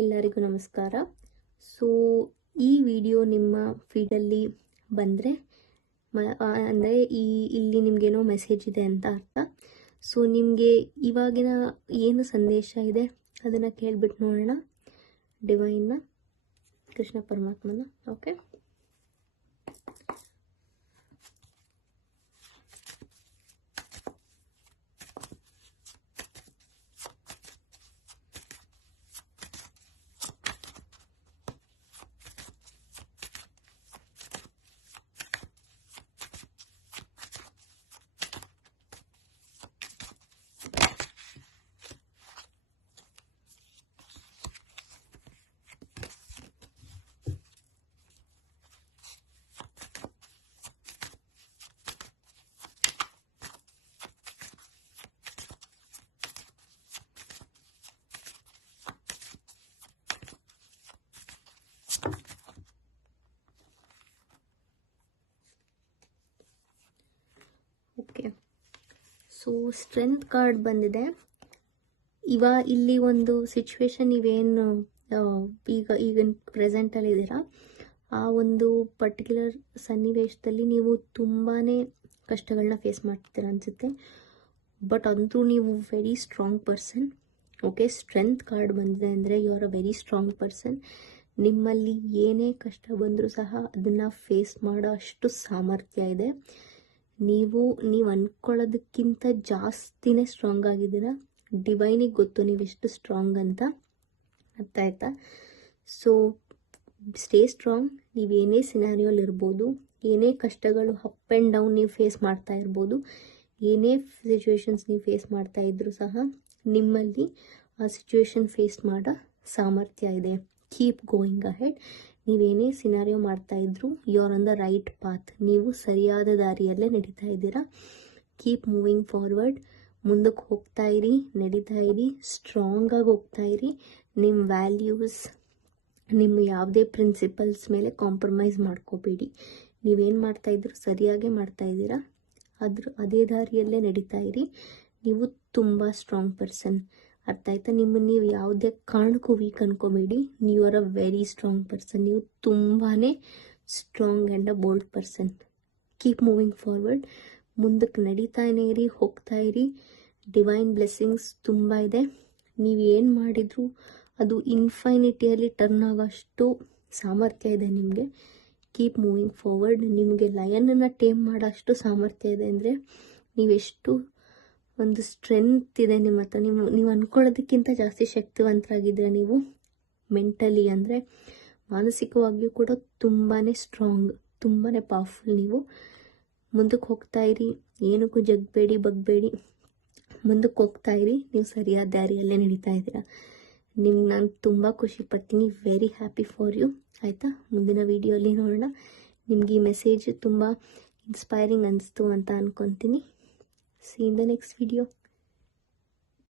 ಎಲ್ಲರಿಗೂ ನಮಸ್ಕಾರ. ಸೊ ಈ ವಿಡಿಯೋ ನಿಮ್ಮ ಫೀಡಲ್ಲಿ ಬಂದರೆ ಅಂದರೆ ಇಲ್ಲಿ ನಿಮಗೇನೋ ಮೆಸೇಜ್ ಇದೆ ಅಂತ ಅರ್ಥ. ಸೊ ನಿಮಗೆ ಇವಾಗಿನ ಏನು ಸಂದೇಶ ಇದೆ ಅದನ್ನು ಕೇಳಿಬಿಟ್ಟು ನೋಡೋಣ. ಡಿವೈನ್ನ, ಕೃಷ್ಣ ಪರಮಾತ್ಮನ. Okay, okay. So strength card ಬಂದಿದೆ. ಇಲ್ಲಿ ಒಂದು ಸಿಚುವೇಶನ್ ನೀವೇನು ಈಗಿನ ಪ್ರೆಸೆಂಟಲ್ಲಿ ಇದ್ದೀರಾ, ಆ ಒಂದು ಪರ್ಟಿಕ್ಯುಲರ್ ಸನ್ನಿವೇಶದಲ್ಲಿ ನೀವು ತುಂಬಾ ಕಷ್ಟಗಳನ್ನ ಫೇಸ್ ಮಾಡ್ತೀರಾ ಅನಿಸುತ್ತೆ. ಬಟ್ ಅಂತೂ ನೀವು very strong person. Okay, strength card ಬಂದಿದೆ ಅಂದರೆ you are a very strong person. ನಿಮ್ಮಲ್ಲಿ ಏನೇ ಕಷ್ಟ ಬಂದರೂ ಸಹ ಅದನ್ನು ಫೇಸ್ ಮಾಡೋ ಅಷ್ಟು ಸಾಮರ್ಥ್ಯ ಇದೆ. ನೀವು ಅಂದ್ಕೊಳ್ಳೋದಕ್ಕಿಂತ ಜಾಸ್ತಿನೇ ಸ್ಟ್ರಾಂಗ್ ಆಗಿದ್ದೀರಾ. ಡಿವೈನಿಗೆ ಗೊತ್ತು ನೀವೆಷ್ಟು ಸ್ಟ್ರಾಂಗ್ ಅಂತ, ಅರ್ಥ ಆಯ್ತಾ? So stay strong. ನೀವೇನೇ ಸಿನಾರಿಯೋಲಿ ಇರ್ಬೋದು, ಏನೇ ಕಷ್ಟಗಳು ಅಪ್ ಆ್ಯಂಡ್ ಡೌನ್ ನೀವು ಫೇಸ್ ಮಾಡ್ತಾ ಇರ್ಬೋದು, ಏನೇ ಸಿಚುವೇಶನ್ಸ್ ನೀವು ಫೇಸ್ ಮಾಡ್ತಾ ಇದ್ರೂ ಸಹ ನಿಮ್ಮಲ್ಲಿ ಆ ಸಿಚುವೇಶನ್ ಫೇಸ್ ಮಾಡೋ ಸಾಮರ್ಥ್ಯ ಇದೆ. Keep going ahead. ನೀವೇನೇ ಸಿನಾರಿಯೋ ಮಾಡ್ತಾ ಇದ್ರು you are on the right path. ನೀವು ಸರಿಯಾದ ದಾರಿಯಲ್ಲೇ ನಡೀತಾ ಇದ್ದೀರಾ. Keep moving forward. ಮುಂದಕ್ಕೆ ಹೋಗ್ತಾ ಇರಿ, ನಡೀತಾ ಇರಿ, ಸ್ಟ್ರಾಂಗಾಗಿ ಹೋಗ್ತಾ ಇರಿ. ನಿಮ್ಮ ವ್ಯಾಲ್ಯೂಸ್, ನಿಮ್ಮ ಯಾವುದೇ ಪ್ರಿನ್ಸಿಪಲ್ಸ್ ಮೇಲೆ ಕಾಂಪ್ರಮೈಸ್ ಮಾಡ್ಕೋಬೇಡಿ. ನೀವೇನು ಮಾಡ್ತಾಯಿದ್ರು ಸರಿಯಾಗೇ ಮಾಡ್ತಾ ಇದ್ದೀರಾ. ಅದೇ ದಾರಿಯಲ್ಲೇ ನಡೀತಾ ಇರಿ. ನೀವು ತುಂಬ ಸ್ಟ್ರಾಂಗ್ ಪರ್ಸನ್, ಅರ್ಥ ಆಯ್ತಾ? ನೀವು ಯಾವುದೇ ಕಾರಣಕ್ಕೂ ವೀಕ್ ಅನ್ಕೋಬೇಡಿ. You are a very strong person. ನೀವು ತುಂಬಾ strong and a bold person. Keep moving forward. ಮುಂದಕ್ಕೆ ನಡೀತಾನೇ ಇರಿ, ಹೋಗ್ತಾ ಇರಿ. ಡಿವೈನ್ ಬ್ಲೆಸ್ಸಿಂಗ್ಸ್ ತುಂಬ ಇದೆ. ನೀವು ಏನು ಮಾಡಿದ್ರು ಅದು ಇನ್ಫೈನಿಟಿಯಲ್ಲಿ ಟರ್ನ್ ಆಗೋಷ್ಟು ಸಾಮರ್ಥ್ಯ ಇದೆ ನಿಮಗೆ. Keep moving forward. ನಿಮಗೆ ಲಯನನ್ನು ಟೇಮ್ ಮಾಡೋಷ್ಟು ಸಾಮರ್ಥ್ಯ ಇದೆ. ಅಂದರೆ ನೀವೆಷ್ಟು ಒಂದು ಸ್ಟ್ರೆಂತ್ ಇದೆ ನಿಮ್ಮ ಹತ್ರ. ನೀವು ಅಂದ್ಕೊಳ್ಳೋದಕ್ಕಿಂತ ಜಾಸ್ತಿ ಶಕ್ತಿವಂತರಾಗಿದ್ದೀರ. ನೀವು ಮೆಂಟಲಿ ಅಂದರೆ ಮಾನಸಿಕವಾಗಿಯೂ ಕೂಡ ತುಂಬಾ ಸ್ಟ್ರಾಂಗ್, ತುಂಬಾ ಪವರ್ಫುಲ್. ನೀವು ಮುಂದಕ್ಕೆ ಹೋಗ್ತಾ ಇರಿ, ಏನಕ್ಕೂ ಜಗ್ಬೇಡಿ, ಬಗ್ಬೇಡಿ. ಮುಂದಕ್ಕೆ ಹೋಗ್ತಾ ಇರಿ. ನೀವು ಸರಿಯಾದ ದಾರಿಯಲ್ಲೇ ನಡೀತಾ ಇದ್ದೀರಾ. ನಾನು ತುಂಬ ಖುಷಿ ಪಡ್ತೀನಿ. Very happy for you. ಆಯಿತಾ? ಮುಂದಿನ ವಿಡಿಯೋಲಿ ನೋಡೋಣ. ನಿಮ್ಗೆ ಈ ಮೆಸೇಜ್ ತುಂಬ ಇನ್ಸ್ಪೈರಿಂಗ್ ಅನಿಸ್ತು ಅಂತ ಅಂದ್ಕೊತೀನಿ. See you in the next video.